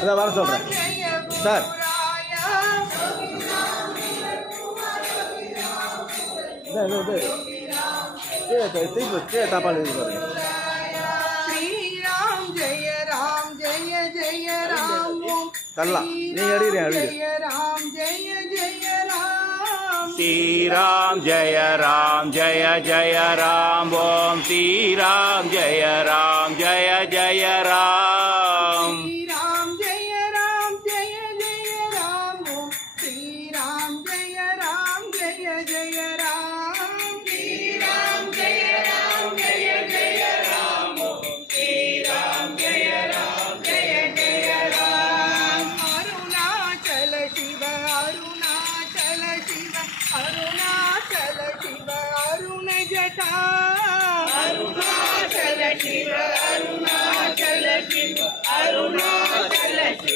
அதான் வர சொல்கிறேன் சார். கீழே தாப்பால் இது பாருங்க. ஸ்ரீராம் ஜெய ராம் ஜெய ஜெய ராம் தரலாம் நீங்கள் அடிக்கிறீங்க. ராம் ஜெய ஜெய ராம் ஸ்ரீராம் ஜெய ராம் ஜெய ஜெய ராம் ஓம் ஸ்ரீராம் ஜெய ராம் ஜெய ஜெய ராம். ஸ்ரீராம் ஜெய ராம் ஜெய ஜெய ராம் ஓம் ஸ்ரீராம் ஜெய ராம் ஜெய ஜெய ராம். ஸ்ரீராம் ஜெய ராம் ஜெய ஜெய ராம் ஓம் ஸ்ரீராம் ஜெய ராம் ஜெய ஜெய ராம். அருணாச்சல சிவ அருணாச்சல சிவ அருணாச்சல சிவ அருண ஜடா அருணாச்சல சிவ அருணாச்சல சிவ அருணாச்சல சிவ